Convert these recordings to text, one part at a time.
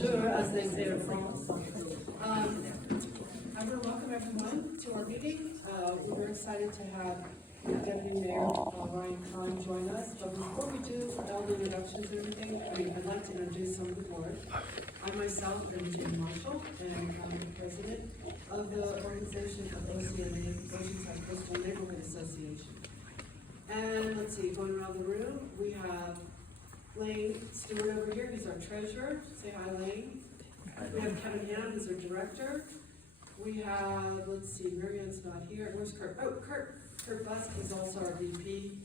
Sure, as they say in France. I want to welcome everyone to our meeting. We're very excited to have Deputy Mayor Ryan Kiem join us. But before we do all the introductions and everything, I'd like to introduce some of the board. I myself am Jane Marshall, and I'm the president of the organization of Oceanside Coastal Neighborhood Association. And let's see, going around the room, we have Lane Stewart over here, he's our treasurer. Say hi, Lane. We have Kevin Ham, he's our director. We have, let's see, Marianne's not here. Where's Kurt? Oh, Kurt Busk is also our VP.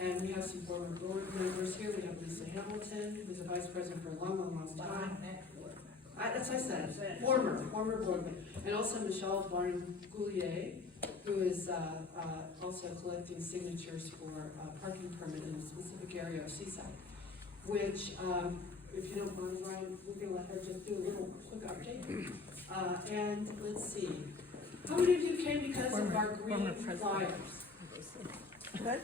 And we have some former board members here. We have Lisa Hamilton, who's a vice president for a long time. That's what I said. Former board member. And also Michelle Barn-Goulier, who is also collecting signatures for a parking permit in a specific area of Oceanside. Which, if you don't mind, Ryan, we're going to let her just do a little quick update. And let's see. How many of you came because of our green flyers? What?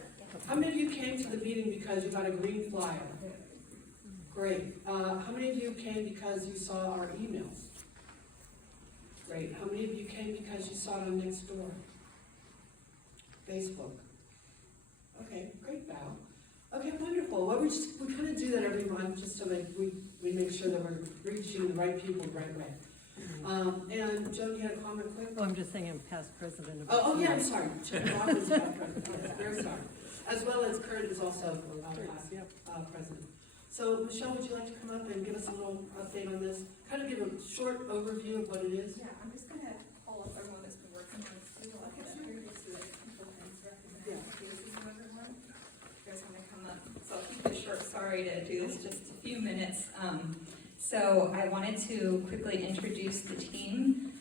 How many of you came to the meeting because you got a green flyer? Great. How many of you came because you saw our emails? Great. How many of you came because you saw it on Nextdoor? Facebook. Okay, great, Val. Okay, wonderful. Well, we kind of do that every month just so that we make sure that we're reaching the right people the right way. And Joan, you had a comment quick? Oh, I'm just saying I'm past president of Oh yeah, I'm sorry. Chuck Rock was past president. Yes, very sorry. As well as Kurt is also past president. So Michelle, would you like to come up and give us a little update on this? Kind of give a short overview of what it is. Yeah, I'm just going to pull up everyone that's been working on this too. I'll get introduced to the people and represent cases from everyone. You guys want to come up? So I'll keep it short. Sorry to do this just a few minutes. So I wanted to quickly introduce the team.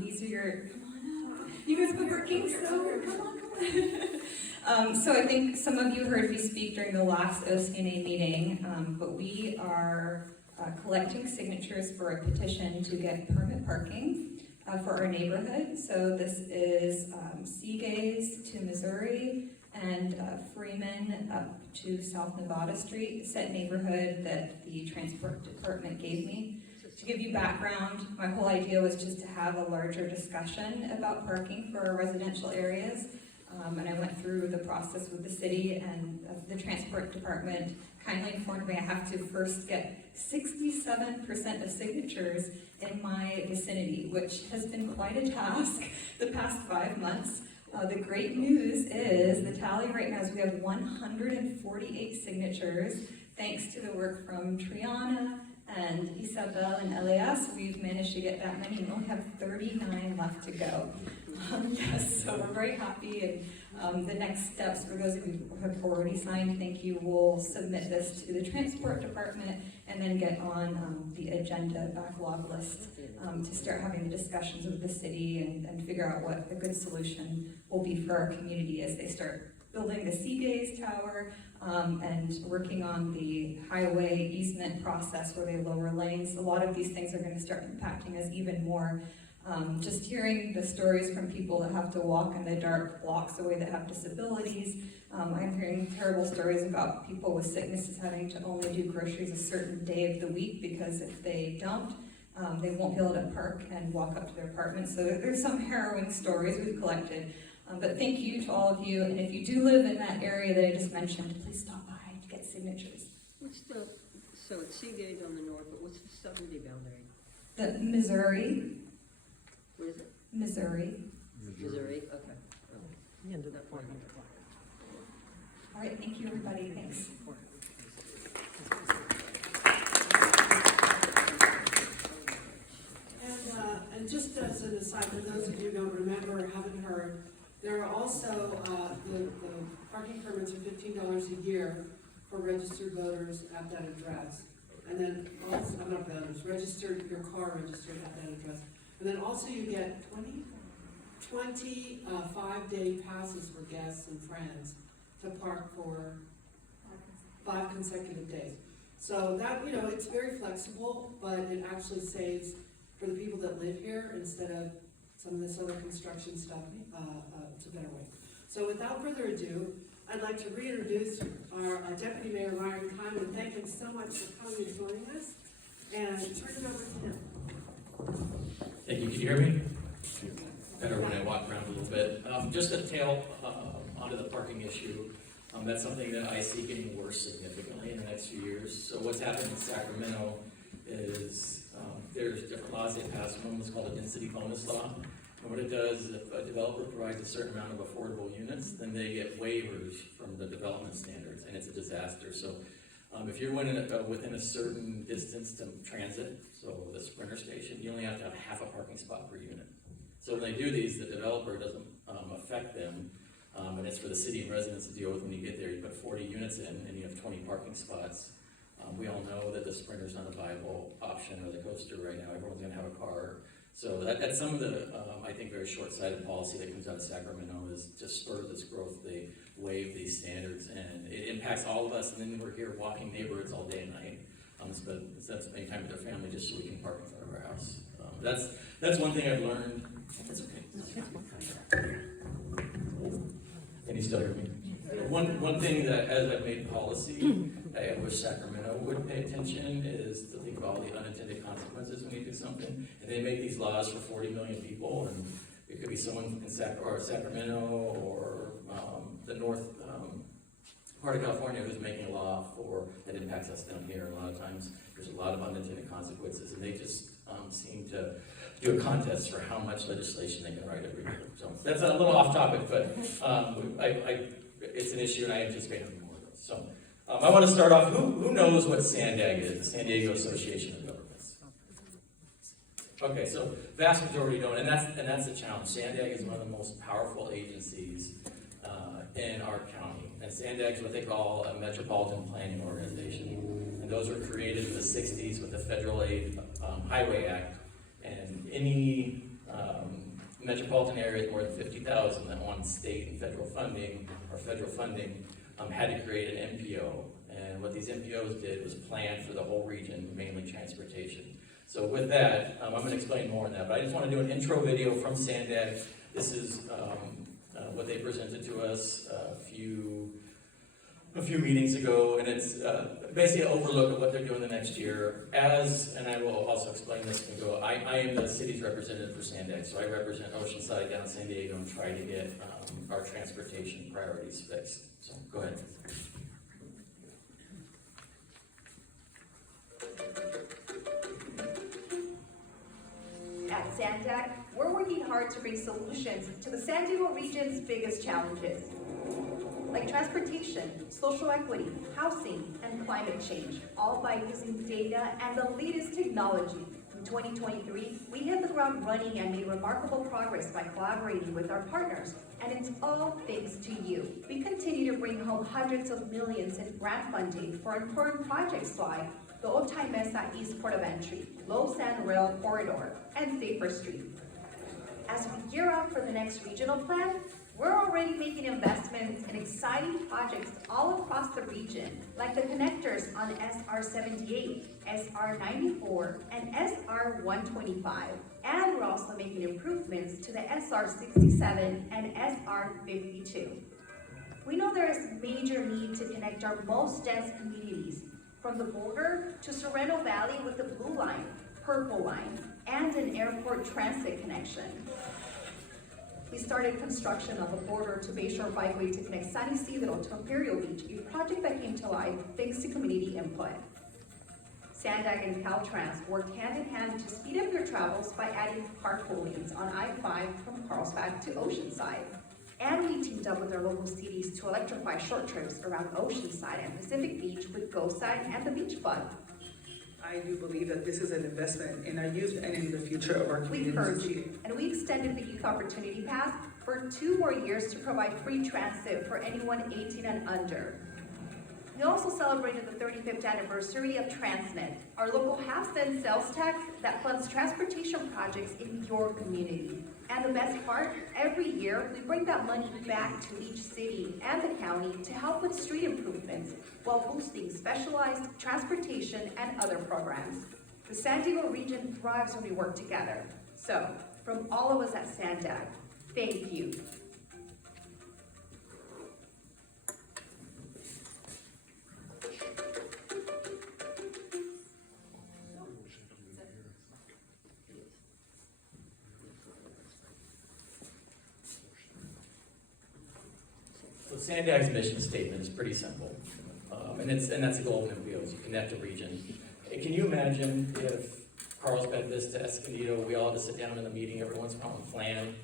These are your, come on up. You guys have been working so, come on. So I think some of you heard me speak during the last OCNA meeting, but we are collecting signatures for a petition to get permit parking for our neighborhood. So this is Seagaze to Missouri and Freeman up to South Nevada Street, set neighborhood that the transport department gave me. To give you background, my whole idea was just to have a larger discussion about parking for our residential areas. And I went through the process with the city, and the transport department kindly informed me I have to first get 67% of signatures in my vicinity, which has been quite a task the past 5 months. The great news is the tally right now is we have 148 signatures. Thanks to the work from Triana and Isabel and Elias, we've managed to get that many. We only have 39 left to go. Yes, so we're very happy. And the next steps, for those of you who have already signed, thank you, we'll submit this to the transport department and then get on the agenda backlog list to start having the discussions with the city and figure out what a good solution will be for our community as they start building the Seagaze Tower and working on the highway easement process where they lower lanes. A lot of these things are going to start impacting us even more. Just hearing the stories from people that have to walk in the dark blocks away that have disabilities. I'm hearing terrible stories about people with sicknesses having to only do groceries a certain day of the week because if they don't, they won't be able to park and walk up to their apartment. So there's some harrowing stories we've collected. But thank you to all of you. And if you do live in that area that I just mentioned, please stop by to get signatures. So it's Seagate on the north, but what's the southerly boundary? The Missouri. What is it? Missouri. Missouri, okay. The end of that point. All right, thank you, everybody. Thanks. And just as an aside, for those of you who don't remember or haven't heard, there are also the parking permits are $15 a year for registered voters at that address. And then also, I'm not voters, your car registered at that address. And then also you get 25-day passes for guests and friends to park for 5 consecutive days. So that, it's very flexible, but it actually saves for the people that live here instead of some of this other construction stuff. It's a better way. So without further ado, I'd like to reintroduce our Deputy Mayor Ryan Kiem and thank him so much for coming and joining us. and turn it over to him. Thank you. Can you hear me? Better when I walk around a little bit. Just a tail onto the parking issue. That's something that I see getting worse significantly in the next few years. So what's happened in Sacramento is there's different laws they passed. One was called a density bonus law. And what it does is if a developer provides a certain amount of affordable units, then they get waivers from the development standards, and it's a disaster. So if you're within a certain distance to transit, so the Sprinter station, you only have to have half a parking spot per unit. So when they do these, the developer doesn't affect them, and it's for the city and residents to deal with when you get there. You put 40 units in, and you have 20 parking spots. We all know that the Sprinter's not a viable option, or the Coaster right now. Everyone's gonna have a car. So that's some of the, I think, very short-sighted policy that comes out of Sacramento is to spur this growth. They waive these standards, and it impacts all of us. And then we're here walking neighborhoods all day and night. Instead of spending time with their family just so we can park in front of our house. That's one thing I've learned. That's okay. Can you still hear me? One thing that, as I've made policy, I wish Sacramento would pay attention is to think of all the unintended consequences when you do something. And they make these laws for 40 million people, and it could be someone in Sacramento or the north part of California who's making a law that impacts us down here. A lot of times there's a lot of unintended consequences, and they just seem to do a contest for how much legislation they can write every year. So that's a little off topic, but it's an issue, and I anticipate having more of those. So I want to start off. Who knows what SANDAG is? The San Diego Association of Governments. Okay, so vast majority don't, and that's the challenge. SANDAG is one of the most powerful agencies in our county, and SANDAG is what they call a metropolitan planning organization, and those were created in the 60s with the Federal Aid Highway Act, and any metropolitan area more than 50,000 that want state and federal funding had to create an MPO, and what these MPOs did was plan for the whole region, mainly transportation. So with that, I'm going to explain more on that, but I just want to do an intro video from SANDAG. This is what they presented to us a few meetings ago, and it's basically an overlook of what they're doing the next year. And I will also explain this and go, I am the city's representative for SANDAG, so I represent Oceanside down in San Diego and try to get our transportation priorities fixed. So go ahead. At SANDAG, we're working hard to bring solutions to the San Diego region's biggest challenges, like transportation, social equity, housing, and climate change, all by using data and the latest technology. In 2023, we hit the ground running and made remarkable progress by collaborating with our partners, and it's all thanks to you. We continue to bring home hundreds of millions in grant funding for important projects like the Otay Mesa East Port of Entry, Low Sand Rail Corridor, and Safer Street. As we gear up for the next regional plan, we're already making investments in exciting projects all across the region, like the connectors on SR 78, SR 94, and SR 125. And we're also making improvements to the SR 67 and SR 52. We know there is major need to connect our most dense communities, from the Boulder to Sorrento Valley with the Blue Line, Purple Line, and an airport transit connection. We started construction of a Border to Bayshore bikeway to connect San Isidro to Imperial Beach, a project that came to life thanks to community input. SANDAG and Caltrans worked hand in hand to speed up your travels by adding carpool lanes on I-5 from Carlsbad to Oceanside. And we teamed up with our local cities to electrify short trips around Oceanside and Pacific Beach with GoSide and the Beach Fund. I do believe that this is an investment in our youth and in the future of our community. We heard you, and we extended the Youth Opportunity Pass for 2 more years to provide free transit for anyone 18 and under. We also celebrated the 35th anniversary of Transnet, our local half-cent sales tax that funds transportation projects in your community. And the best part, every year we bring that money back to each city and the county to help with street improvements while boosting specialized transportation and other programs. The San Diego region thrives when we work together. So, from all of us at SANDAG, thank you. SANDAG's mission statement is pretty simple, and that's the goal of MPO, is to connect a region. Can you imagine if Carlsbad, Vista, Escondido, we all had to sit down in a meeting every once in a while and plan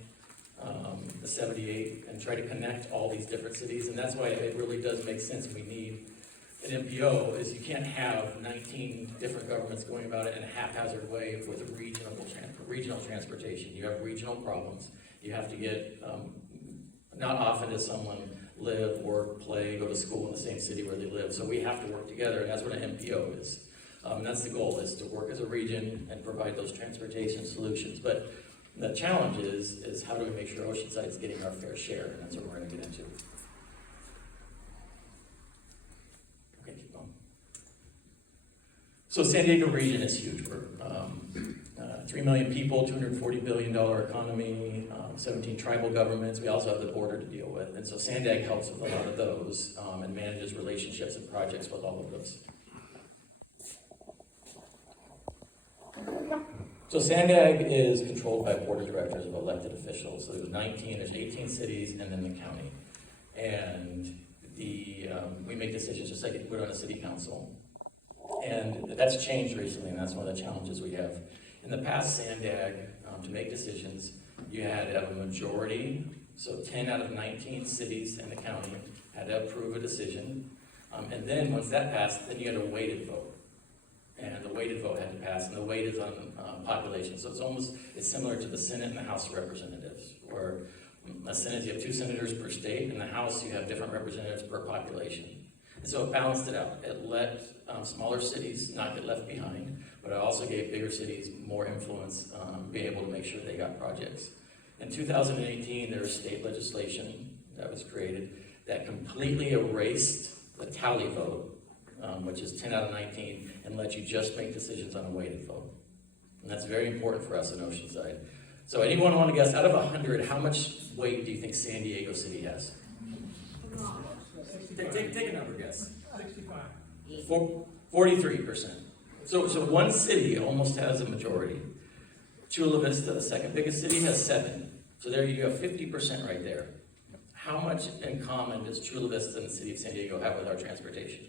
the 78 and try to connect all these different cities? And that's why it really does make sense. We need an MPO, is you can't have 19 different governments going about it in a haphazard way with regional transportation. You have regional problems. You have to get, not often does someone live, work, play, go to school in the same city where they live. So we have to work together, and that's what an MPO is. And that's the goal, is to work as a region and provide those transportation solutions. But the challenge is how do we make sure Oceanside's getting our fair share, and that's what we're going to get into. Okay, keep going. So San Diego region is huge. We're 3 million people, $240 billion economy, 17 tribal governments. We also have the border to deal with. And so SANDAG helps with a lot of those and manages relationships and projects with all of those. So SANDAG is controlled by board of directors of elected officials. So there's 19, there's 18 cities, and then the county. And we make decisions just like you put on a city council. And that's changed recently, and that's one of the challenges we have. In the past, SANDAG, to make decisions, you had to have a majority, so 10 out of 19 cities in the county had to approve a decision. And then once that passed, then you had a weighted vote. And the weighted vote had to pass, and the weight is on population. So it's similar to the Senate and the House of Representatives, where the Senate, you have 2 senators per state, and the House, you have different representatives per population. And so it balanced it out. It let smaller cities not get left behind, but it also gave bigger cities more influence, be able to make sure they got projects. In 2018, there was state legislation that was created that completely erased the tally vote, which is 10 out of 19, and let you just make decisions on a weighted vote. And that's very important for us in Oceanside. So anyone want to guess, out of 100, how much weight do you think San Diego City has? Take a number guess. 43%. So one city almost has a majority. Chula Vista, the second biggest city, has 7. So there you have 50% right there. How much in common does Chula Vista and the city of San Diego have with our transportation?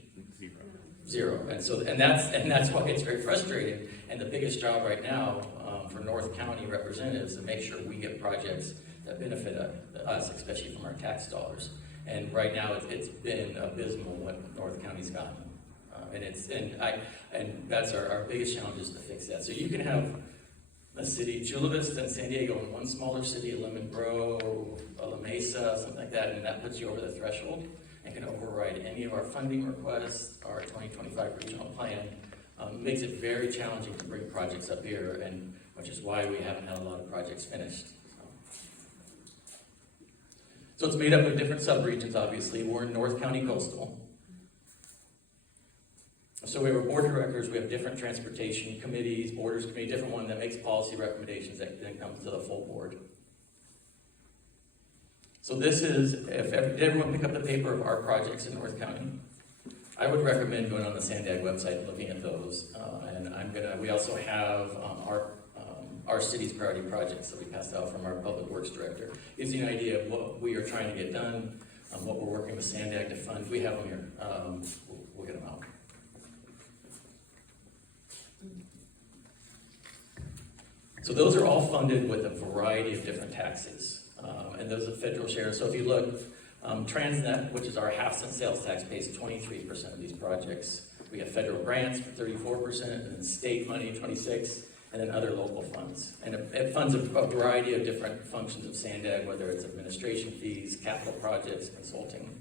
Zero. And that's why it's very frustrating. And the biggest job right now for North County representatives is to make sure we get projects that benefit us, especially from our tax dollars. And right now it's been abysmal what North County's gotten. And that's our biggest challenge, is to fix that. So you can have a city, Chula Vista and San Diego, in one smaller city, Lemon Grove, La Mesa, something like that, and that puts you over the threshold and can override any of our funding requests, our 2025 regional plan. Makes it very challenging to bring projects up here, and which is why we haven't had a lot of projects finished. So it's made up of different subregions, obviously. We're in North County Coastal. So we have a board of directors, we have different transportation committees, borders committee, different one that makes policy recommendations that then comes to the full board. So this is, did everyone pick up the paper of our projects in North County? I would recommend going on the SANDAG website and looking at those. We also have our city's priority projects that we passed out from our public works director. Gives you an idea of what we are trying to get done, what we're working with SANDAG to fund. We have them here. We'll get them out. So those are all funded with a variety of different taxes, and those are federal share. So if you look, Transnet, which is our half-cent sales tax, pays 23% of these projects. We have federal grants for 34%, and then state money 26%, and then other local funds. And it funds a variety of different functions of SANDAG, whether it's administration fees, capital projects, consulting.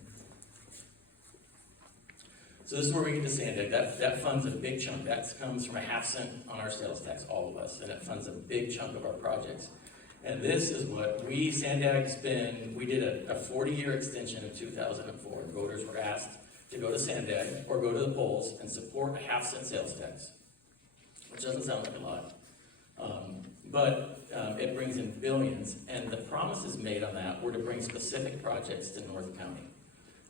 So this is where we get to SANDAG. That funds a big chunk. That comes from a half-cent on our sales tax, all of us, and it funds a big chunk of our projects. And this is what SANDAG's been, we did a 40-year extension in 2004. Voters were asked to go to SANDAG or go to the polls and support a half-cent sales tax, which doesn't sound like a lot. But it brings in billions, and the promises made on that were to bring specific projects to North County.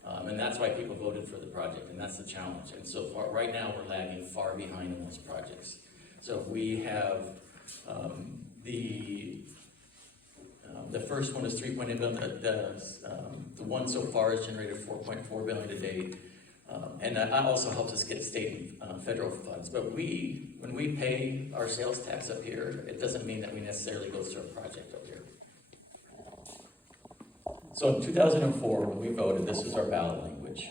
And that's why people voted for the project, and that's the challenge. And so far, right now, we're lagging far behind in those projects. So we have The first one is 3.8 billion. The one so far has generated 4.4 billion to date. And that also helps us get state and federal funds. But when we pay our sales tax up here, it doesn't mean that we necessarily go through a project up here. So in 2004, when we voted, this was our ballot language.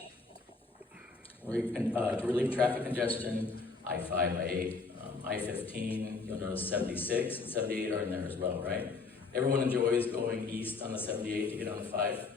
To relieve traffic congestion, I-5, I-8, I-15, you'll notice 76 and 78 are in there as well, right? Everyone enjoys going east on the 78 to get on the 5.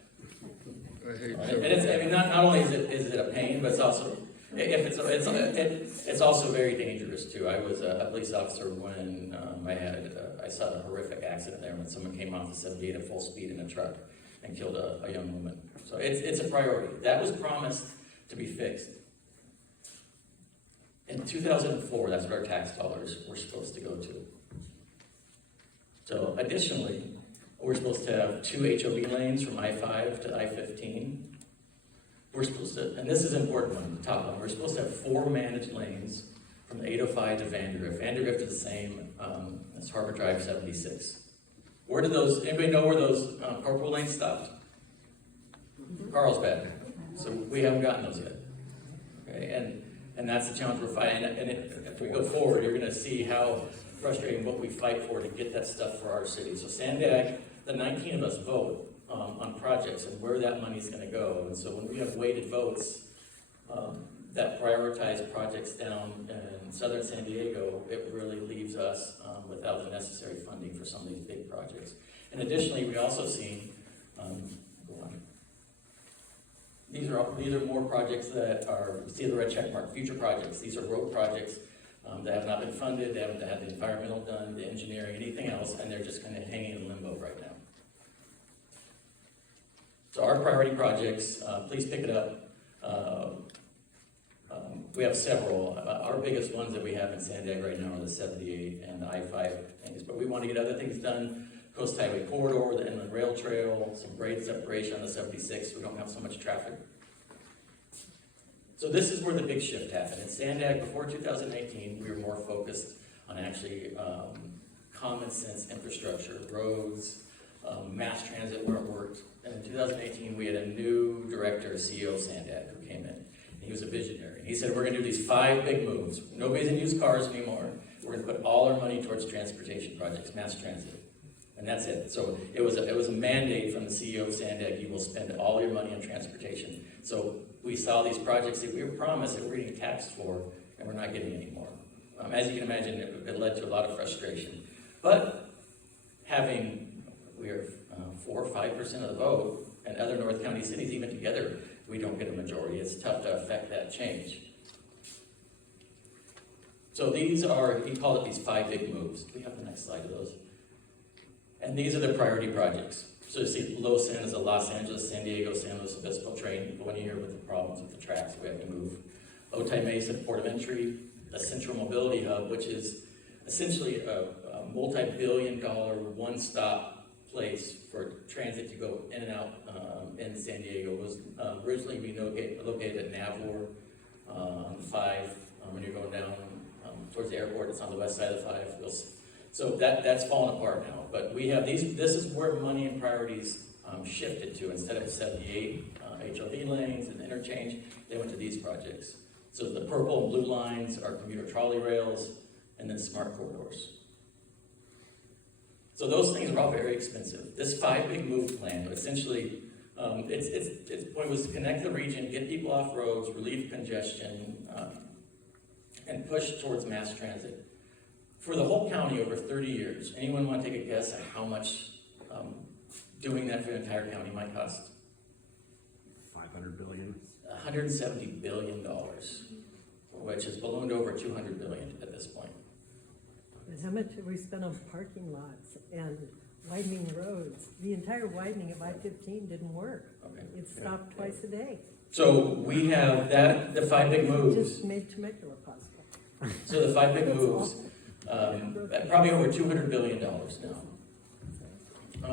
And it's, not only is it a pain, but it's also, it's also very dangerous too. I was a police officer when I saw a horrific accident there when someone came off the 78 at full speed in a truck and killed a young woman. So it's a priority. That was promised to be fixed. In 2004, that's what our tax dollars were supposed to go to. So additionally, we're supposed to have 2 HOV lanes from I-5 to I-15. We're supposed to, and this is an important one, the top one, we're supposed to have 4 managed lanes from the 805 to Vandergrift. Vandergrift is the same as Harbor Drive 76. Where did those, anybody know where those purple lanes stopped? Carlsbad. So we haven't gotten those yet. Okay, and that's the challenge we're fighting. And if we go forward, you're going to see how frustrating what we fight for to get that stuff for our city. So SANDAG, the 19 of us vote on projects and where that money is going to go. And so when we have weighted votes that prioritize projects down in southern San Diego, it really leaves us without the necessary funding for some of these big projects. And additionally, we also seen, these are more projects that are, see the red check mark, future projects. These are road projects that have not been funded, they haven't had the environmental done, the engineering, anything else, and they're just kind of hanging in limbo right now. So our priority projects, please pick it up. We have several. Our biggest ones that we have in SANDAG right now are the 78 and the I-5 things, but we want to get other things done. Coast Highway Corridor, the Inland Rail Trail, some grade separation on the 76 so we don't have so much traffic. So this is where the big shift happened. In SANDAG, before 2018, we were more focused on actually common sense infrastructure, roads, mass transit where it worked. And in 2018, we had a new director, CEO of SANDAG, who came in. And he was a visionary. He said, we're going to do these 5 big moves. Nobody's going to use cars anymore. We're going to put all our money towards transportation projects, mass transit. And that's it. So it was a mandate from the CEO of SANDAG, you will spend all your money on transportation. So we saw these projects that we were promised that we're getting taxed for, and we're not getting any more. As you can imagine, it led to a lot of frustration. But we are 4 or 5% of the vote, and other North County cities, even together, we don't get a majority. It's tough to affect that change. So these are, he called it these 5 big moves. Do we have the next slide of those? And these are the priority projects. So you see LOSAN is a Los Angeles, San Diego, San Luis Obispo train going here with the problems with the tracks we have to move. Otay Mesa, Port of Entry, a central mobility hub, which is essentially a multi-billion-dollar one-stop place for transit to go in and out in San Diego. It was originally located at Navor on the 5. When you're going down towards the airport, it's on the west side of the 5. So that's fallen apart now. But we have these, this is where money and priorities shifted to. Instead of 78 HOV lanes and interchange, they went to these projects. So the purple and blue lines are commuter trolley rails and then smart corridors. So those things are all very expensive. This 5 big move plan, essentially, its point was to connect the region, get people off roads, relieve congestion, and push towards mass transit. For the whole county over 30 years, anyone want to take a guess at how much doing that for the entire county might cost? $500 billion. $170 billion, which has ballooned over $200 billion at this point. And how much have we spent on parking lots and widening roads? The entire widening of I-15 didn't work. Okay. It stopped twice a day. So we have the 5 big moves. Just made Temecula possible. So the 5 big moves, probably over $200 billion now.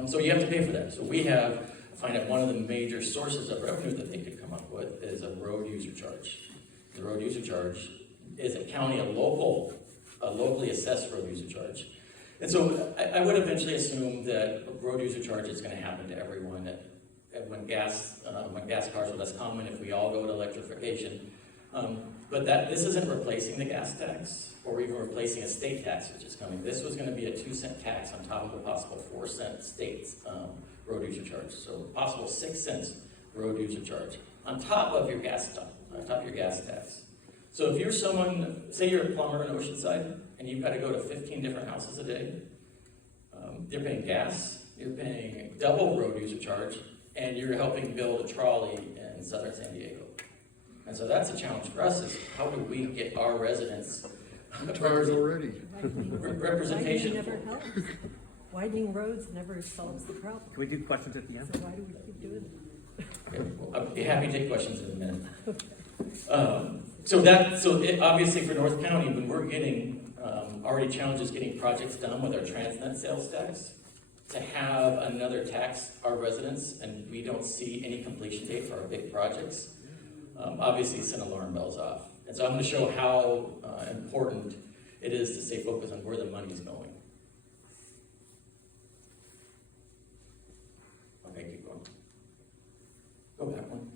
So you have to pay for that. So we find out one of the major sources of revenue that they could come up with is a road user charge. The road user charge is a locally assessed road user charge. And so I would eventually assume that road user charge is gonna happen to everyone when gas cars are less common, if we all go to electrification. But this isn't replacing the gas tax or even replacing a state tax, which is coming. This was gonna be a 2-cent tax on top of a possible 4-cent state road user charge. So possible 6 cents road user charge on top of your gas tax. So if you're someone, say you're a plumber in Oceanside and you've got to go to 15 different houses a day, you're paying gas, you're paying double road user charge, and you're helping build a trolley in southern San Diego. And so that's a challenge for us, is how do we get our residents I'm tired already. representation? Widening never helps. Widening roads never solves the problem. Can we do questions at the end? So why do we keep doing it? Okay, well, I'll be happy to take questions in a minute. Obviously for North County, when we're getting, already challenges getting projects done with our Transnet sales tax, to have another tax our residents, and we don't see any completion date for our big projects, obviously send alarm bells off. And so I'm gonna show how important it is to stay focused on where the money's going. Okay, keep going. Go back one.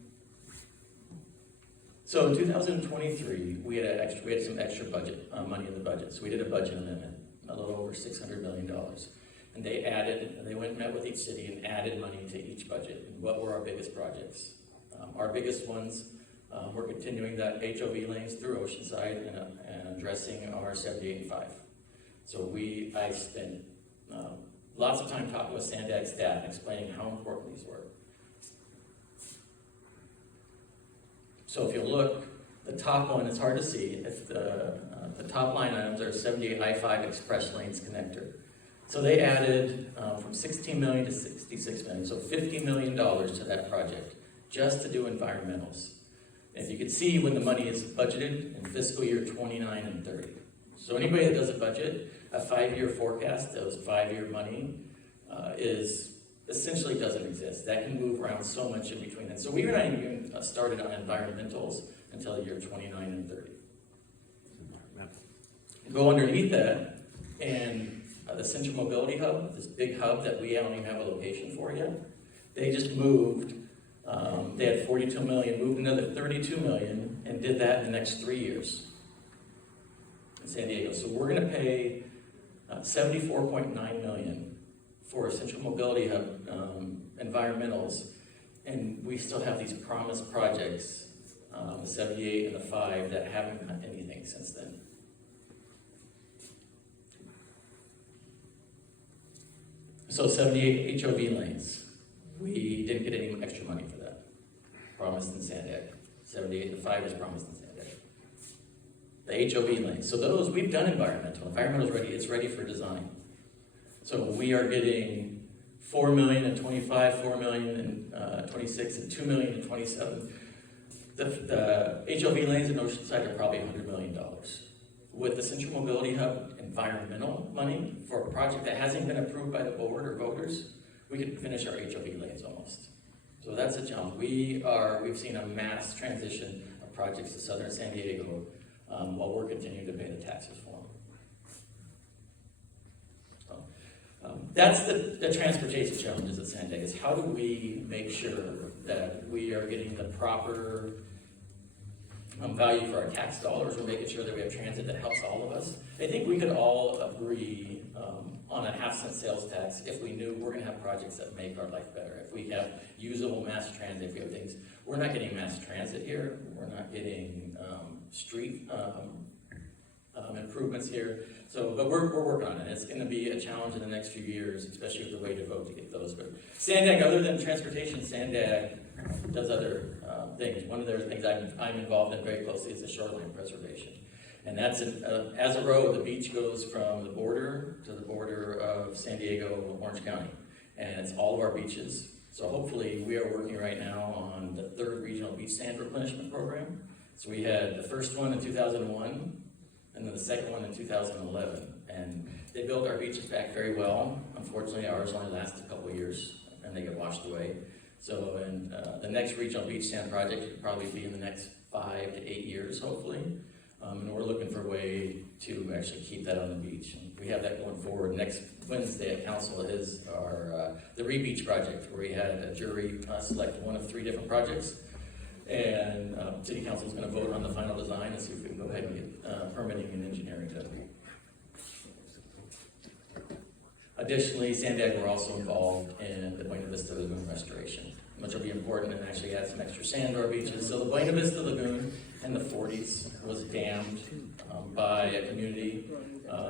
So in 2023, we had some extra budget, money in the budget. So we did a budget amendment, a little over $600 million. And they went and met with each city and added money to each budget. And what were our biggest projects? Our biggest ones, we're continuing that HOV lanes through Oceanside and addressing our 78 and 5. So I spent lots of time talking with SANDAG staff and explaining how important these were. So if you look, the top one, it's hard to see. If the top line items are 78 I-5 Express Lanes Connector. So they added from 16 million to 66 million, so $50 million to that project, just to do environmentals. And you can see when the money is budgeted in fiscal year 29 and 30. So anybody that does a budget, a 5-year forecast, those 5-year money essentially doesn't exist. That can move around so much in between that. So we were not even started on environmentals until year 29 and 30. Go underneath that, and the Central Mobility Hub, this big hub that we don't even have a location for yet, they just moved. They had 42 million, moved another 32 million, and did that in the next 3 years in San Diego. So we're going to pay 74.9 million for Central Mobility Hub environmentals, and we still have these promised projects, the 78 and the 5, that haven't done anything since then. So 78 HOV lanes, we didn't get any extra money for that. Promised in SANDAG. 78 and 5 is promised in SANDAG. The HOV lanes, so those, we've done environmental. Environmental is ready, it's ready for design. So we are getting 4 million in 25, 4 million in 26, and 2 million in 27. The HOV lanes in Oceanside are probably $100 million. With the Central Mobility Hub environmental money for a project that hasn't been approved by the board or voters, we could finish our HOV lanes almost. So that's a challenge. We've seen a mass transition of projects to southern San Diego while we're continuing to pay the taxes for them. That's the transportation challenges at SANDAG, is how do we make sure that we are getting the proper value for our tax dollars. We're making sure that we have transit that helps all of us. I think we could all agree on a half-cent sales tax if we knew we're going to have projects that make our life better. If we have usable mass transit, if we have things. We're not getting mass transit here. We're not getting street improvements here. So, but we're working on it. It's going to be a challenge in the next few years, especially with the way to vote to get those. But SANDAG, other than transportation, SANDAG does other things. One of the things I'm involved in very closely is the shoreline preservation. And that's, as a road, the beach goes from the border to the border of San Diego, Orange County. And it's all of our beaches. So hopefully we are working right now on the 3rd regional beach sand replenishment program. So we had the first one in 2001, and then the second one in 2011. And they built our beaches back very well. Unfortunately, ours only lasted a couple of years, and they get washed away. So the next regional beach sand project could probably be in the next 5 to 8 years, hopefully. And we're looking for a way to actually keep that on the beach. And we have that going forward. Next Wednesday at council is our, the Re-Beach project, where we had a jury select one of 3 different projects. And city council is going to vote on the final design and see if we can go ahead and get permitting and engineering done. Additionally, SANDAG were also involved in the Buena Vista Lagoon restoration, which will be important and actually add some extra sand to our beaches. So the Buena Vista Lagoon in the 40s was dammed by a community,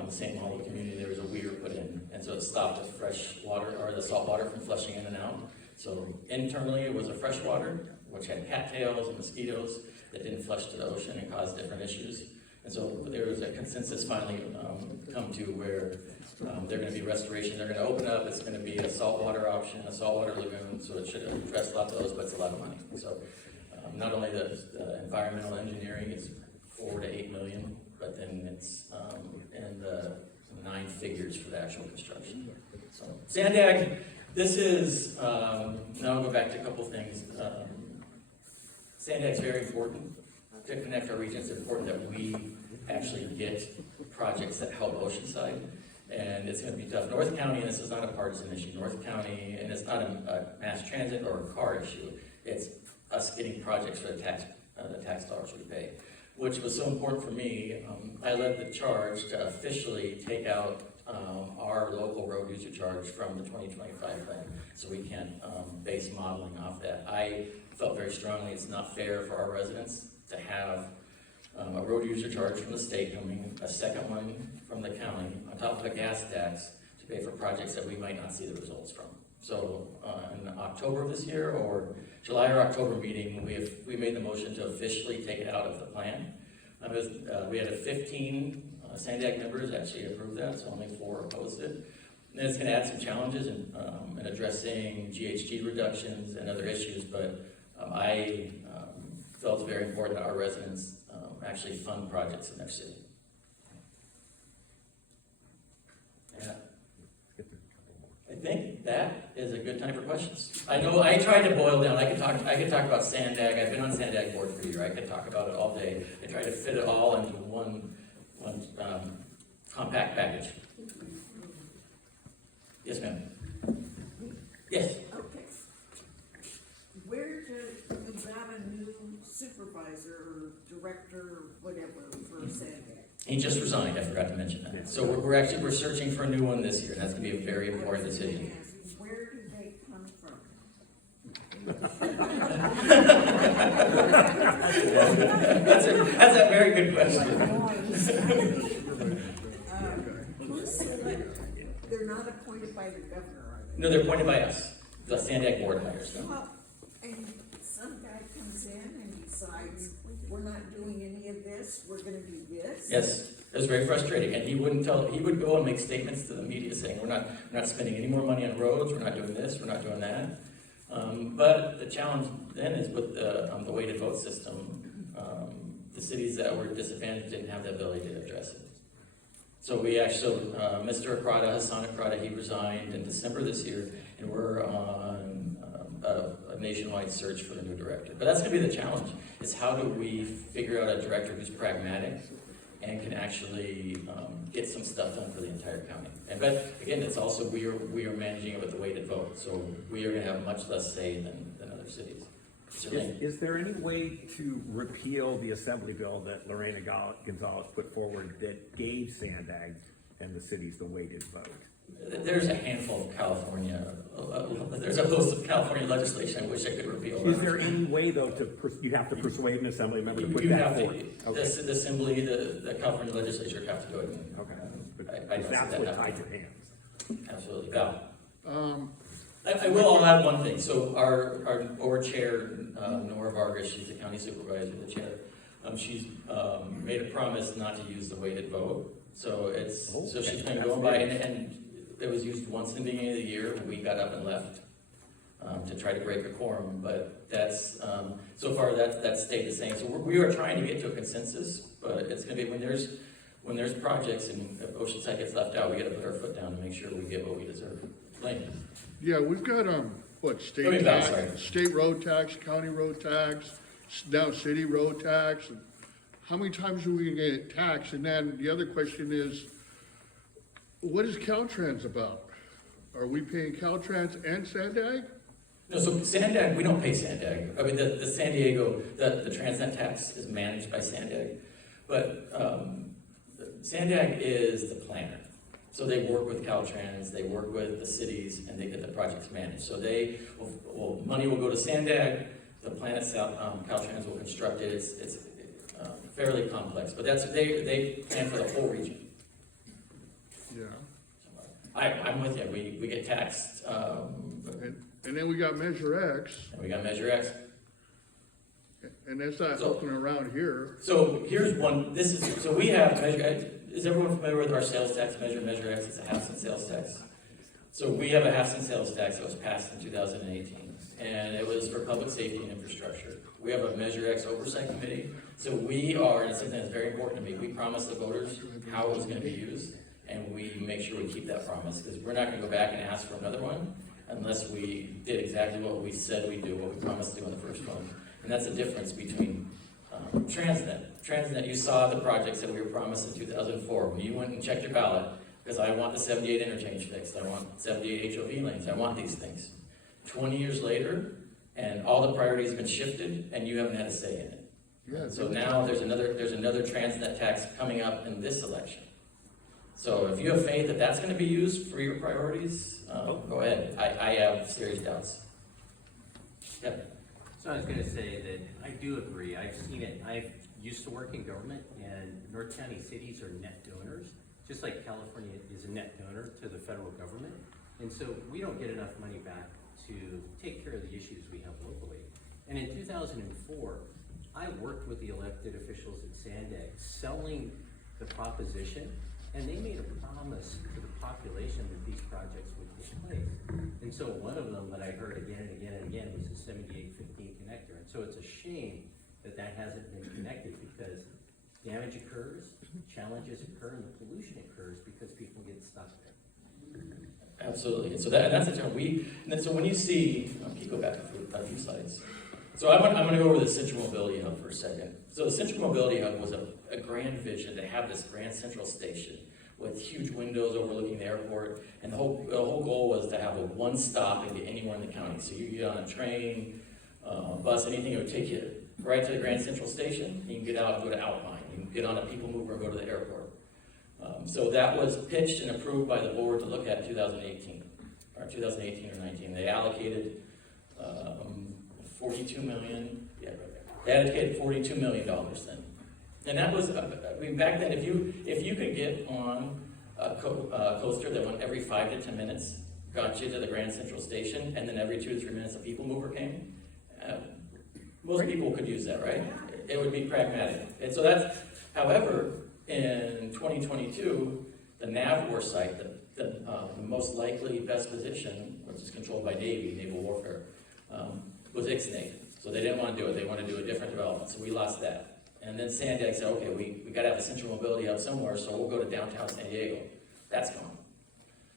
St. Malo community. There was a weir put in, and so it stopped the fresh water or the salt water from flushing in and out. So internally it was a fresh water, which had cattails and mosquitoes that didn't flush to the ocean and caused different issues. And so there was a consensus finally come to where they're going to be restoration. They're going to open up. It's going to be a saltwater option, a saltwater lagoon. So it should address a lot of those, but it's a lot of money. So not only the environmental engineering is $4 to $8 million, but then it's in the 9 figures for the actual construction. So SANDAG, this is, now I'll go back to a couple things. SANDAG is very important to connect our regions. It's important that we actually get projects that help Oceanside. And it's going to be tough. North County, and this is not a partisan issue, North County, and it's not a mass transit or a car issue, it's us getting projects for the tax dollars we pay, which was so important for me. I led the charge to officially take out our local road user charge from the 2025 plan, so we can base modeling off that. I felt very strongly it's not fair for our residents to have a road user charge from the state coming, a second one from the county, on top of a gas tax to pay for projects that we might not see the results from. So in October of this year, or July or October meeting, we made the motion to officially take it out of the plan. We had 15 SANDAG members actually approved that, so only 4 opposed it. And it's going to add some challenges in addressing GHG reductions and other issues, but I felt it's very important that our residents actually fund projects in their city. Yeah. I think that is a good time for questions. I know I tried to boil down. I could talk about SANDAG. I've been on SANDAG board for a year. I could talk about it all day. I tried to fit it all into one compact package. Yes, ma'am. Yes. Okay. Where do we got a new supervisor or director or whatever for SANDAG? He just resigned. I forgot to mention that. So we're searching for a new one this year. And that's going to be a very important decision. Where do they come from? That's a very good question. Who's selected? They're not appointed by the governor, are they? No, they're appointed by us. The SANDAG board hires them. Well, and some guy comes in and decides, we're not doing any of this, we're gonna do this? Yes, it was very frustrating, and he would go and make statements to the media saying, we're not spending any more money on roads, we're not doing this, we're not doing that. But the challenge then is with the weighted vote system, the cities that were disadvantaged didn't have the ability to address it. So we actually, Mr. Akrada, Hassan Akrada, he resigned in December this year, and we're on a nationwide search for the new director. But that's going to be the challenge, is how do we figure out a director who's pragmatic and can actually get some stuff done for the entire county. But again, it's also, we are managing it with the weighted vote, so we are going to have much less say than other cities. Is there any way to repeal the assembly bill that Lorena Gonzalez put forward that gave SANDAG and the cities the weighted vote? There's a handful of California, there's a host of California legislation I wish I could repeal. Is there any way, though, you have to persuade an assembly member to put You that have forward? to, the assembly, the California legislature have to do it. Okay. But I don't see that's that what happening. tied your hands. Absolutely, Val. I will add one thing. So our board chair, Nora Vargas, she's the county supervisor, the chair. She's made a promise not to use the weighted vote. So she's been going by, and it was used once in the beginning of the year when we got up and left to try to break a quorum. But that's so far that stayed the same. So we are trying to get to a consensus, but it's going to be when there's projects and if Oceanside gets left out, we got to put our foot down to make sure we get what we deserve. Lane. Yeah, we've got, state tax, state road tax, county road tax, now city road tax. And how many times are we gonna get taxed? And then the other question is, what is Caltrans about? Are we paying Caltrans and SANDAG? No, so SANDAG, we don't pay SANDAG. I mean, the San Diego, the Transnet tax is managed by SANDAG. But SANDAG is the planner. So they work with Caltrans, they work with the cities, and they get the projects managed. So money will go to SANDAG, the plan itself, Caltrans will construct it. It's fairly complex, but they plan for the whole region. Yeah. I'm with you. We get taxed, And then we got Measure X, and we got Measure X. and that's not helping around here. So here's one. So we have Measure X. Is everyone familiar with our sales tax measure? Measure X is a half-cent sales tax. So we have a half-cent sales tax that was passed in 2018, and it was for public safety and infrastructure. We have a Measure X oversight committee. So we are, and it's something that's very important to me, we promised the voters how it was going to be used, and we make sure we keep that promise, because we're not going to go back and ask for another one unless we did exactly what we said we'd do, what we promised to do in the first one. And that's the difference between Transnet. Transnet, you saw the projects that we were promised in 2004 when you went and checked your ballot, because I want the 78 interchange fixed, I want 78 HOV lanes, I want these things. 20 years later, and all the priorities have been shifted, and you haven't had a say in it. Yeah. So now there's another Transnet tax coming up in this election. So if you have faith that that's going to be used for your priorities, go ahead. I have serious doubts. Kevin. So I was going to say that I do agree. I've seen it. I've used to work in government, and North County cities are net donors, just like California is a net donor to the federal government. And so we don't get enough money back to take care of the issues we have locally. And in 2004, I worked with the elected officials at SANDAG selling the proposition, and they made a promise to the population that these projects would take place. And so one of them that I heard again and again and again was the 7815 connector. And so it's a shame that that hasn't been connected, because damage occurs, challenges occur, and the pollution occurs because people get stuck there. Absolutely. And so that's the term. So when you see, can you go back a few slides? So I'm going to go over the Central Mobility Hub for a second. So the Central Mobility Hub was a grand vision to have this grand central station with huge windows overlooking the airport, and the whole goal was to have a one stop and get anywhere in the county. So you get on a train, bus, anything, it would take you right to the Grand Central Station. You can get out and go to Alpine. You can get on a people mover and go to the airport. So that was pitched and approved by the board to look at in 2018 or 19. They allocated 42 million. Yeah, right there. They allocated $42 million then. And that was, back then, if you could get on a coaster that went every 5 to 10 minutes, got you to the Grand Central Station, and then every 2 to 3 minutes a people mover came, most people could use that, right? It would be pragmatic. And so that's, however, in 2022, the NAVWAR site, the most likely best position, which is controlled by Navy, Naval Warfare, was ixnayed. So they didn't want to do it. They wanted to do a different development. So we lost that. And then SANDAG said, okay, we got to have a Central Mobility Hub somewhere, so we'll go to downtown San Diego. That's gone.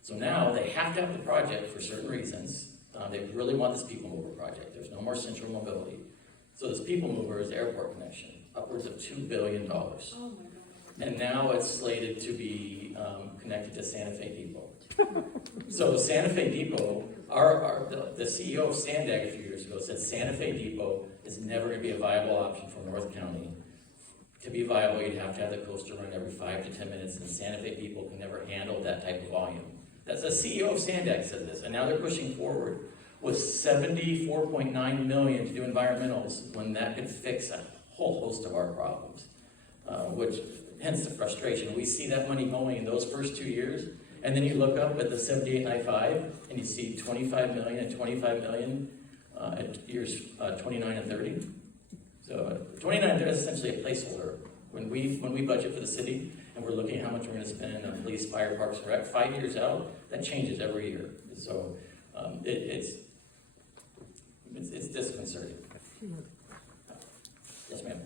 So now they have to have the project for certain reasons. They really want this people mover project. There's no more Central Mobility. So this people mover is the airport connection, upwards of $2 billion. Oh my God. And now it's slated to be connected to Santa Fe Depot. So Santa Fe Depot, the CEO of SANDAG a few years ago said Santa Fe Depot is never going to be a viable option for North County. To be viable, you'd have to have the coaster run every 5 to 10 minutes, and Santa Fe Depot can never handle that type of volume. That's the CEO of SANDAG said this, and now they're pushing forward with $74.9 million to do environmentals when that could fix a whole host of our problems, which hence the frustration. We see that money going in those first 2 years, and then you look up at the 7895 and you see 25 million and 25 million at years 29 and 30. So 29 and 30 is essentially a placeholder. When we budget for the city and we're looking at how much we're going to spend on police, fire, parks, and rec, 5 years out, that changes every year. So it's disconcerting. Yes, ma'am.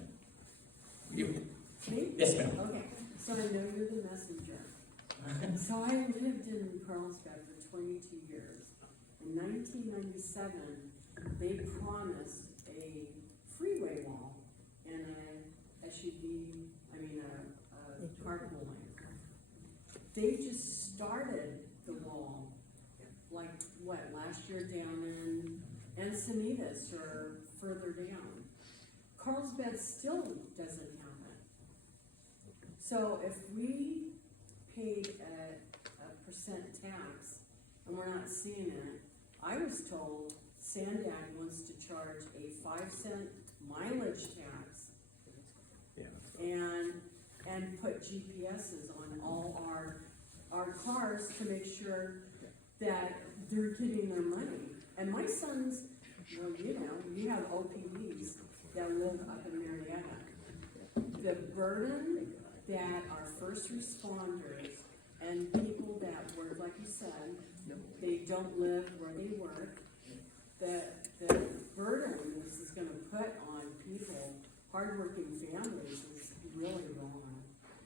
You. Me? Yes, ma'am. Okay, so I know you're the messenger. So I lived in Carlsbad for 22 years. In 1997, they promised a freeway wall and a SUV, a carpool lane. They just started the wall, like, last year down in Encinitas or further down. Carlsbad still doesn't have it. So if we paid a percent tax and we're not seeing it, I was told SANDAG wants to charge a 5-cent mileage tax and put GPSs on all our cars to make sure that they're getting their money. And my sons, well, you have OPDs that live up in Marietta. The burden that our first responders and people that work, like you said, they don't live where they work, the burden this is gonna put on people, hardworking families, is really wrong.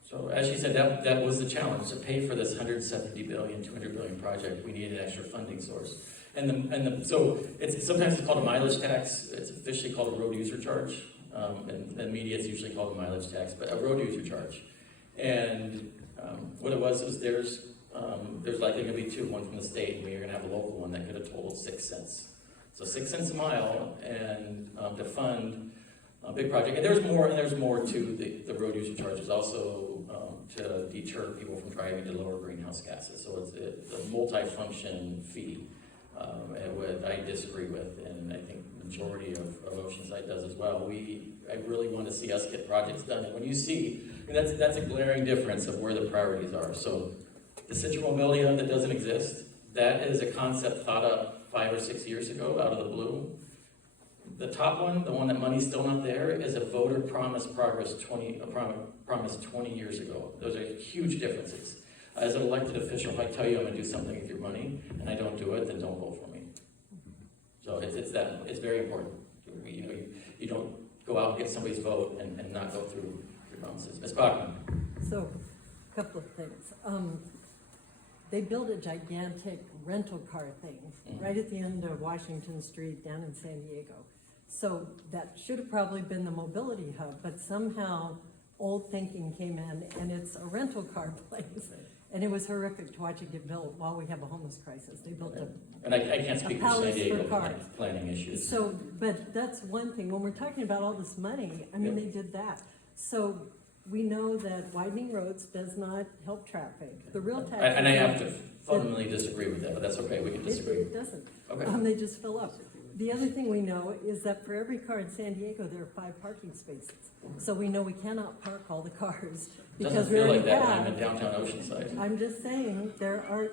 So as she said, that was the challenge. To pay for this 170 billion, 200 billion project, we needed an extra funding source. So sometimes it's called a mileage tax. It's officially called a road user charge. And the media it's usually called a mileage tax, but a road user charge. And what it was there's likely going to be two, one from the state, and you're going to have a local one that could have totaled 6 cents. So 6 cents a mile, and to fund a big project. And there's more to the road user charges also to deter people from driving to lower greenhouse gases. So it's a multi-function fee, and what I disagree with, and I think the majority of Oceanside does as well. I really want to see us get projects done. And when you see, that's a glaring difference of where the priorities are. So the Central Mobility Hub that doesn't exist, that is a concept thought up 5 or 6 years ago out of the blue. The top one, the one that money's still not there, is a voter promise promised 20 years ago. Those are huge differences. As an elected official, if I tell you I'm going to do something with your money and I don't do it, then don't vote for me. So it's very important. You don't go out and get somebody's vote and not go through your bounces. Ms. Bachman. So, a couple of things. They built a gigantic rental car thing right at the end of Washington Street down in San Diego. So that should have probably been the mobility hub, but somehow old thinking came in and it's a rental car place. And it was horrific to watch it get built while we have a homeless crisis. They built And I can't speak for San Diego planning issues. So, but that's one thing. When we're talking about all this money, I mean, they did that. So we know that widening roads does not help traffic. The real tax. And I have to fundamentally disagree with that, but that's okay. We can disagree. It doesn't. Okay. They just fill up. The other thing we know is that for every car in San Diego, there are 5 parking spaces. So we know we cannot park all the cars. Doesn't feel like that when I'm in downtown Oceanside. I'm just saying,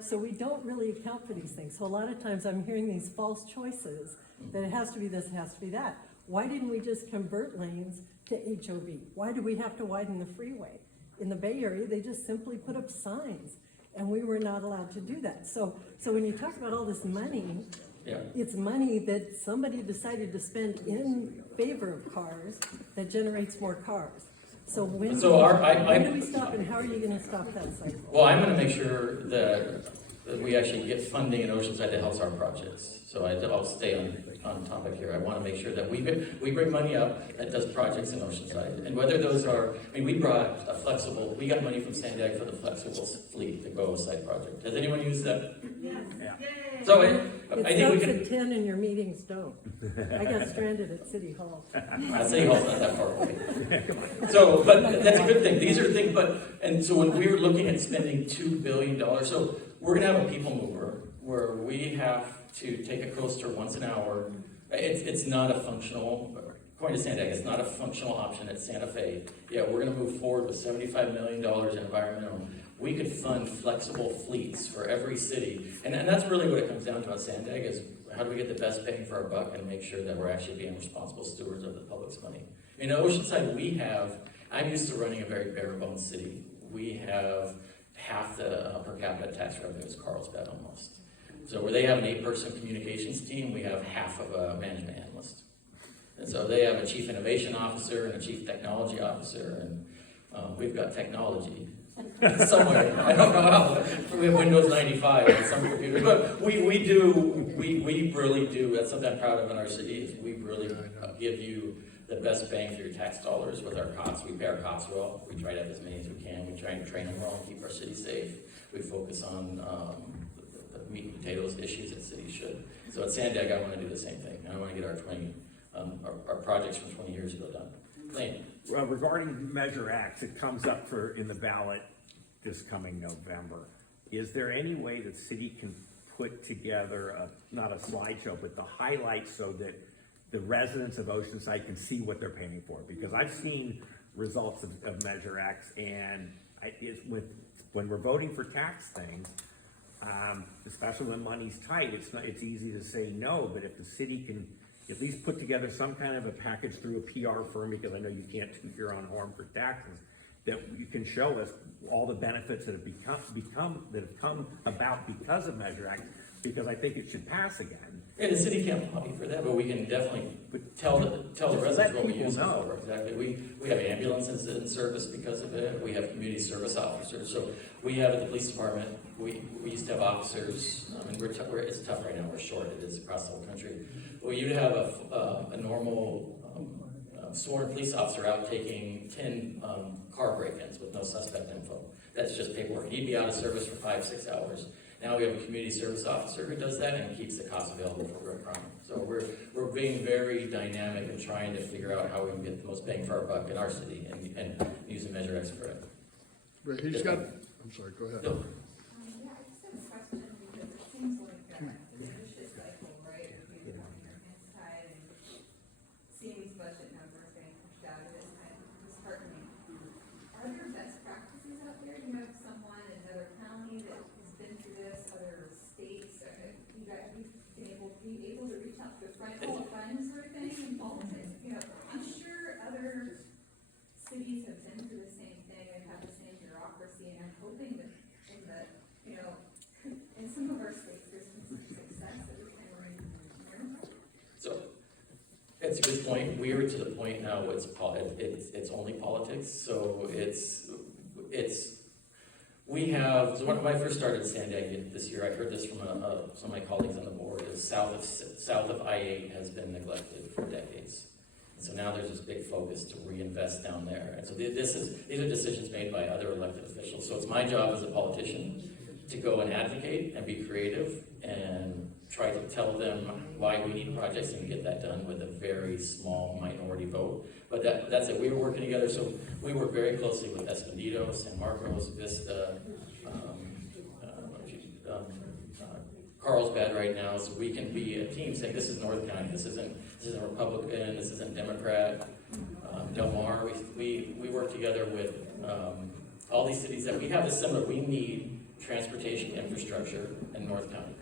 so we don't really account for these things. So a lot of times I'm hearing these false choices, that it has to be this, it has to be that. Why didn't we just convert lanes to HOV? Why do we have to widen the freeway? In the Bay Area, they just simply put up signs, and we were not allowed to do that. So when you talk about all this money, it's money that somebody decided to spend in favor of cars that generates more cars. So when do we stop, and how are you going to stop that cycle? Well, I'm going to make sure that we actually get funding in Oceanside that helps our projects. So I'll stay on topic here. I want to make sure that we bring money up that does projects in Oceanside. And whether those are, we brought we got money from SANDAG for the flexible fleet, the Oceanside project. Has anyone used that? Yes. Yeah. So I think we can. At 10 and your meetings don't. I got stranded at City Hall. City Hall's not that far away. So, but that's a good thing. These are things, so when we were looking at spending $2 billion, so we're gonna have a people mover where we have to take a coaster once an hour. It's not a functional, according to SANDAG, it's not a functional option at Santa Fe. Yeah, we're gonna move forward with $75 million in environmental. We could fund flexible fleets for every city. And that's really what it comes down to on SANDAG is how do we get the best bang for our buck and make sure that we're actually being responsible stewards of the public's money. In Oceanside, I'm used to running a very bare bones city. We have half the per capita tax revenue as Carlsbad almost. So where they have an 8-person communications team, we have half of a management analyst. And so they have a chief innovation officer and a chief technology officer, and we've got technology somewhere. I don't know how. We have Windows 95 and some computers, but we really do. That's something I'm proud of in our city. Is we really give you the best bang for your tax dollars with our cops. We pay our cops well. We try to have as many as we can. We try to train them well and keep our city safe. We focus on the meat and potatoes issues that cities should. So at SANDAG, I want to do the same thing. I want to get our projects from 20 years ago done. Lane. Well, regarding Measure X, it comes up in the ballot this coming November. Is there any way that city can put together not a slideshow, but the highlights so that the residents of Oceanside can see what they're paying for? Because I've seen results of Measure X, and when we're voting for tax things, especially when money's tight, it's easy to say no, but if the city can at least put together some kind of a package through a PR firm, because I know you can't toot your own horn for taxes, that you can show us all the benefits that have come about because of Measure X, because I think it should pass again. Yeah, the city can't lobby for that, but we can definitely tell the residents what we use it for. Exactly. We have ambulances in service because of it. We have community service officers. So we have at the police department, we used to have officers. I mean, it's tough right now. We're short. It is across the whole country. Well, you'd have a normal sworn police officer out taking 10 car break-ins with no suspect info. That's just paperwork. He'd be out of service for 5-6 hours. Now we have a community service officer who does that and keeps the costs available for real crime. So we're being very dynamic and trying to figure out how we can get the most bang for our buck in our city and use the Measure X for it. But he's got, I'm sorry, go ahead. No. Yeah, I just have a question because it seems like it's a vicious cycle, right? Being on your inside and seeing these budget numbers getting pushed out, it is kind of disheartening. Are there best practices out there? Do you have someone in another county that has been through this, other states? You guys, we've been able to reach out to friends sort of thing in politics. You know, I'm sure other cities have been through the same thing and have the same bureaucracy, and I'm hoping that in some of our states, there's been some success that we can learn. So that's a good point. We are to the point now it's only politics. So so when I first started SANDAG this year, I heard this from some of my colleagues on the board, is south of I-8 has been neglected for decades. And so now there's this big focus to reinvest down there. And so these are decisions made by other elected officials. So it's my job as a politician to go and advocate and be creative and try to tell them why we need projects and get that done with a very small minority vote. But that's it. We were working together, so we work very closely with Escondido, San Marcos, Vista, Carlsbad right now, so we can be a team saying this is North County, this isn't Republican, this isn't Democrat, Del Mar. We work together with all these cities that we have this similar. We need transportation infrastructure in North County.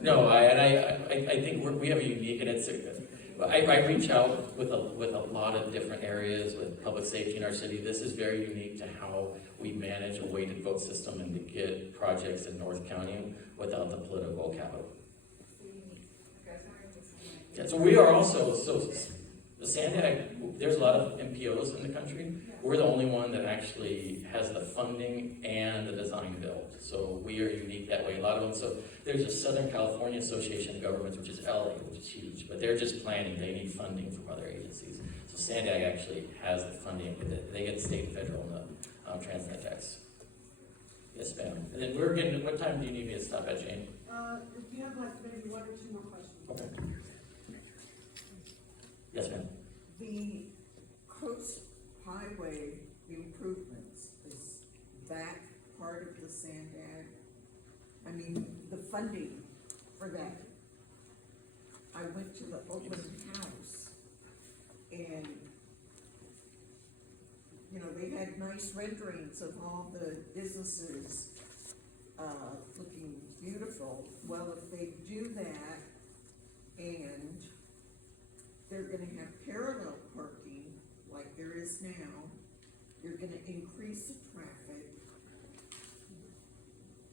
No, I think we have a unique, and I reach out with a lot of different areas with public safety in our city. This is very unique to how we manage a weighted vote system and to get projects in North County without the political capital. Yeah, so we are also, the SANDAG, there's a lot of MPOs in the country. We're the only one that actually has the funding and the design build. So we are unique that way. A lot of them, so there's a Southern California Association of Governments, which is LA, which is huge, but they're just planning. They need funding from other agencies. So SANDAG actually has the funding. They get state and federal transnet tax. Yes, ma'am. And then what time do you need me to stop at, Jane? If you have like maybe 1 or 2 more questions. Okay. Yes, ma'am. The coast highway improvements, is that part of the SANDAG? I mean, the funding for that. I went to the open house and, they had nice renderings of all the businesses, looking beautiful. Well, if they do that and they're gonna have parallel parking like there is now, you're gonna increase the traffic.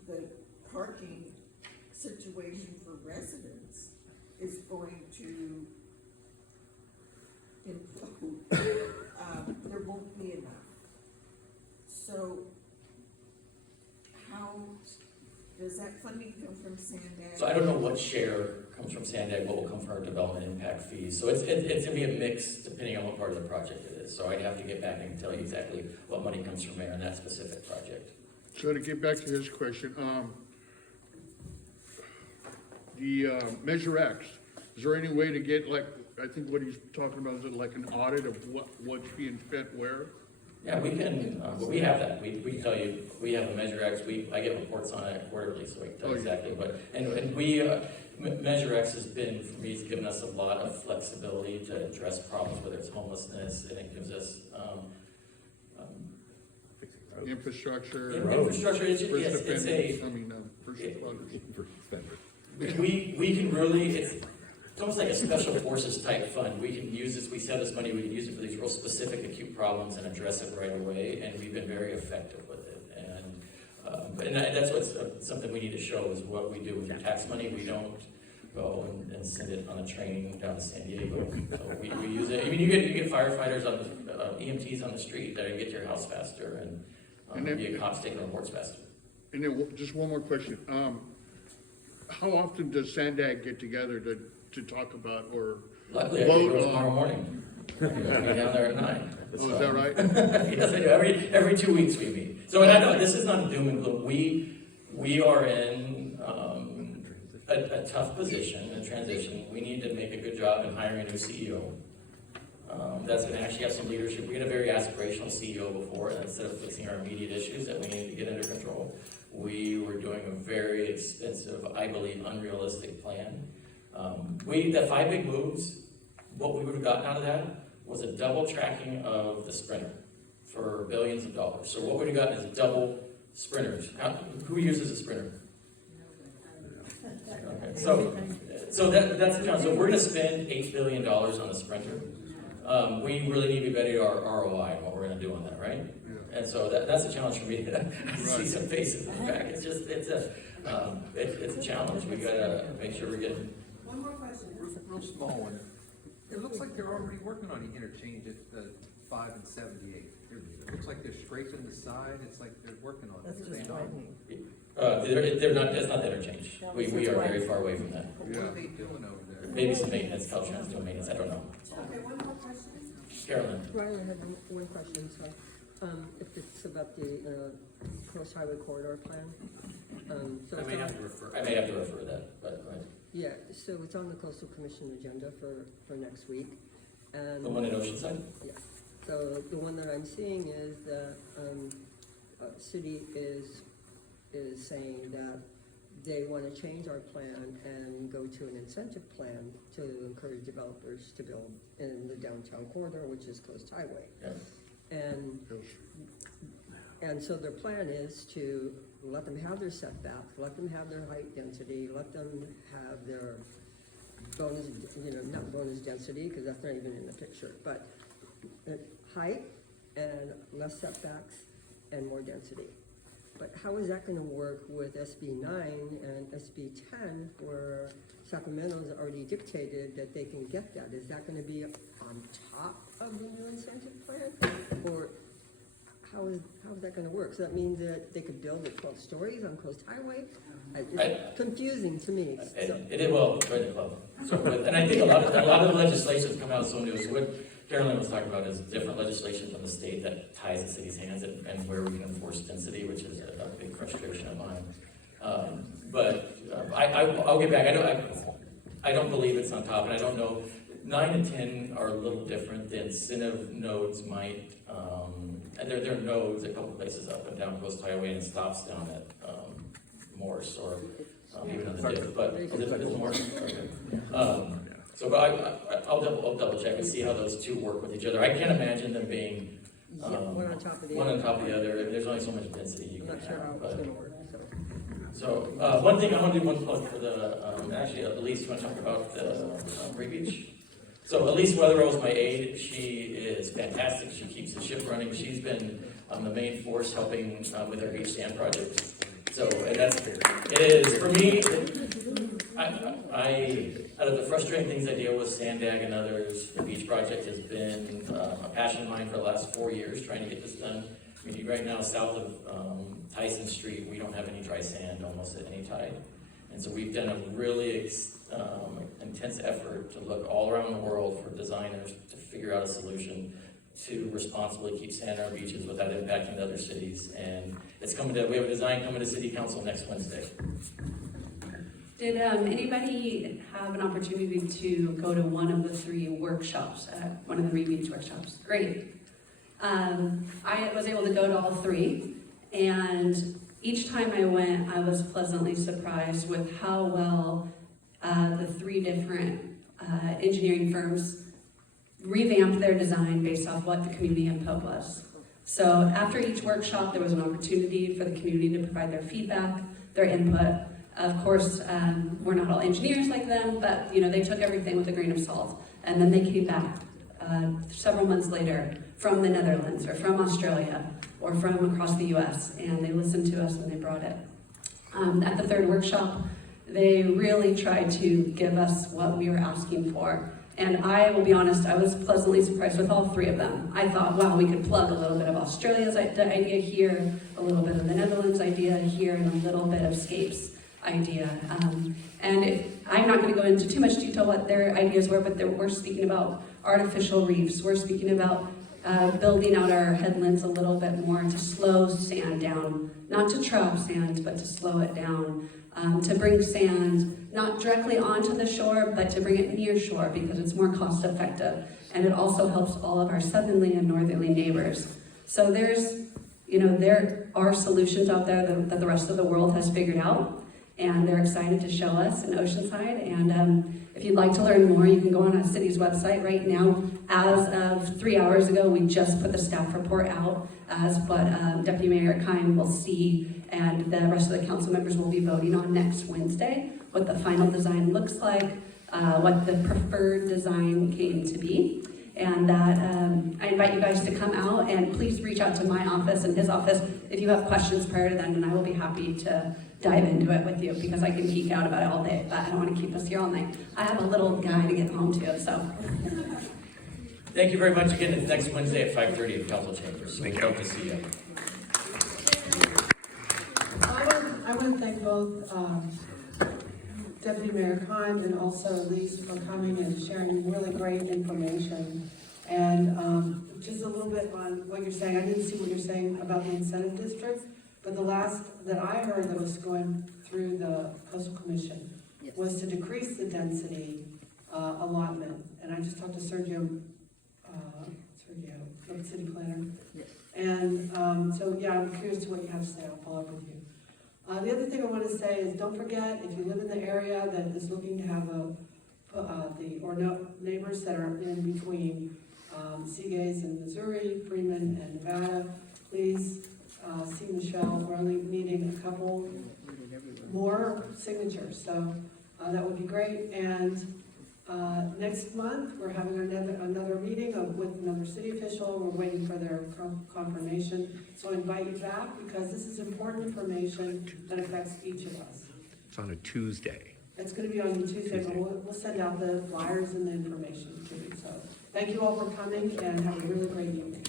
The parking situation for residents is going to implode. There won't be enough. So how Does that funding come from SANDAG? So I don't know what share comes from SANDAG, what will come from our development impact fees. So it's gonna be a mix depending on what part of the project it is. So I'd have to get back and tell you exactly what money comes from where in that specific project. So to get back to his question, the Measure X, is there any way to get, like, I think what he's talking about, is it like an audit of what's being spent where? Yeah, we can, we have that. We can tell you, we have a Measure X, I get reports on it quarterly, so I can tell you exactly. But, and we, Measure X has been, for me, it's given us a lot of flexibility to address problems, whether it's homelessness, and it gives us, Infrastructure. infrastructure, it's First yes, it's a, offenders, first responders. we can really, it's almost like a special forces type fund. We can use this, we have this money, we can use it for these real specific acute problems and address it right away, and we've been very effective with it. And that's what's something we need to show is what we do with your tax money. We don't go and send it on a train down to San Diego. So we use it. I mean, you get firefighters on EMTs on the street that get to your house faster, and then, you get cops taking reports faster. And then just one more question. How often does SANDAG get together to talk about or Luckily, I vote think it was on? tomorrow morning. We'll be down there at 9. Oh, is that right? Yes, I do. Every 2 weeks we meet. So, and I know this is not a doom and gloom. We are in a tough position, a transition. We need to make a good job in hiring a new CEO. That's going to actually have some leadership. We had a very aspirational CEO before, and instead of fixing our immediate issues that we needed to get under control, we were doing a very expensive, I believe, unrealistic plan. The 5 big moves, what we would have gotten out of that was a double tracking of the Sprinter for billions of dollars. So what we'd have gotten is double Sprinters. Who uses a Sprinter? Okay. So that's the challenge. So if we're going to spend $8 billion on the Sprinter, we really need to be better at our ROI and what we're going to do on that, right? Yeah. And so that's a challenge for me to see some faces in the back. It's a challenge. We got to make sure we're getting. One more question. Real small one. It looks like they're already working on the interchange at 5 and 78. It looks like they're scraping the side. It's like they're working on it. That's just widening. They're not. That's not the interchange. We are very far away from that. What are they doing over there? Maybe some maintenance. Caltrans doing maintenance. I don't know. Okay, one more question. Carolyn. Ryan, I have one question, so, if it's about the, Coast Highway Corridor Plan. So I may have to refer that, but go ahead. yeah, so it's on the Coastal Commission agenda for next week, and. The one in Oceanside? Yeah, so the one that I'm seeing is the, city is saying that they want to change our plan and go to an incentive plan to encourage developers to build in the downtown corridor, which is Coast Highway. Yeah. And so their plan is to let them have their setbacks, let them have their height density, let them have their bonus, not bonus density, because that's not even in the picture, but height and less setbacks and more density. But how is that gonna work with SB 9 and SB 10, where Sacramento's already dictated that they can get that? Is that gonna be on top of the new incentive plan? Or how is that gonna work? So that means that they could build at 12 stories on Coast Highway? It's confusing to me. It is, well, join the club. So, and I think a lot of the legislation's come out so new. So what Carolyn was talking about is different legislation from the state that ties the city's hands and where we can enforce density, which is a big frustration of mine. But I'll get back. I don't believe it's on top, and I don't know. 9 and 10 are a little different. The incentive nodes might, and there are nodes a couple places up and down Coast Highway, and it stops down at Morse or even on the dip. But is it Morse? Okay. But I'll double check and see how those two work with each other. I can't imagine them being one on top of the one other. on top of the other. There's only so much density you I'm can not sure how have. it's gonna work, so. So one thing I want to do one plug for the actually Elise, you want to talk about the Free Beach? So Elise Weatherall is my aide. She is fantastic. She keeps the ship running. She's been the main force helping with our beach stand project. So, and it is, for me, I out of the frustrating things I deal with, SANDAG and others, the beach project has been a passion of mine for the last 4 years, trying to get this done. I mean, right now, south of Tyson Street, we don't have any dry sand almost at any tide. And so we've done a really intense effort to look all around the world for designers to figure out a solution to responsibly keep sand on our beaches without impacting other cities. And it's coming to, we have a design coming to City Council next Wednesday. Did anybody have an opportunity to go to one of the 3 workshops, one of the Rebeach workshops? Great. I was able to go to all 3, and each time I went, I was pleasantly surprised with how well the 3 different engineering firms revamped their design based off what the community input was. So after each workshop, there was an opportunity for the community to provide their feedback, their input. Of course, we're not all engineers like them, but they took everything with a grain of salt. And then they came back several months later from the Netherlands or from Australia or from across the US, and they listened to us and they brought it. At the 3rd workshop, they really tried to give us what we were asking for. And I will be honest, I was pleasantly surprised with all 3 of them. I thought, wow, we could plug a little bit of Australia's idea here, a little bit of the Netherlands idea here, and a little bit of Scape's idea. I'm not going to go into too much detail what their ideas were, but we're speaking about artificial reefs. We're speaking about building out our headlands a little bit more to slow sand down, not to trap sand, but to slow it down. To bring sand not directly onto the shore, but to bring it near shore because it's more cost effective. And it also helps all of our southerly and northerly neighbors. So there are solutions out there that the rest of the world has figured out, and they're excited to show us in Oceanside. And if you'd like to learn more, you can go on our city's website right now. As of 3 hours ago, we just put the staff report out as what Deputy Mayor Kiem will see, and the rest of the council members will be voting on next Wednesday, what the final design looks like, what the preferred design came to be. And that I invite you guys to come out, and please reach out to my office and his office if you have questions prior to then, and I will be happy to dive into it with you because I can geek out about it all day, but I don't want to keep us here all night. I have a little guy to get home to, so. Thank you very much again. It's next Wednesday at 5:30 at Council Chambers. Thank you. Hope to see you. I want to thank both Deputy Mayor Kiem and also Elise for coming and sharing really great information. And just a little bit on what you're saying, I didn't see what you're saying about the incentive district, but the last that I heard that was going through the Coastal Commission was to decrease the density allotment. And I just talked to Sergio, the city planner. And so, yeah, I'm curious to what you have to say. I'll follow up with you. The other thing I want to say is, don't forget, if you live in the area that is looking to have neighbors that are in between Seagays in Missouri, Freeman and Nevada, please see Michelle. We're only needing a couple more signatures, so that would be great. And next month, we're having another meeting with another city official. We're waiting for their confirmation. So I invite you back because this is important information that affects each of us. It's on a Tuesday. It's going to be on Tuesday, but we'll send out the flyers and the information to you. So thank you all for coming and have a really great evening.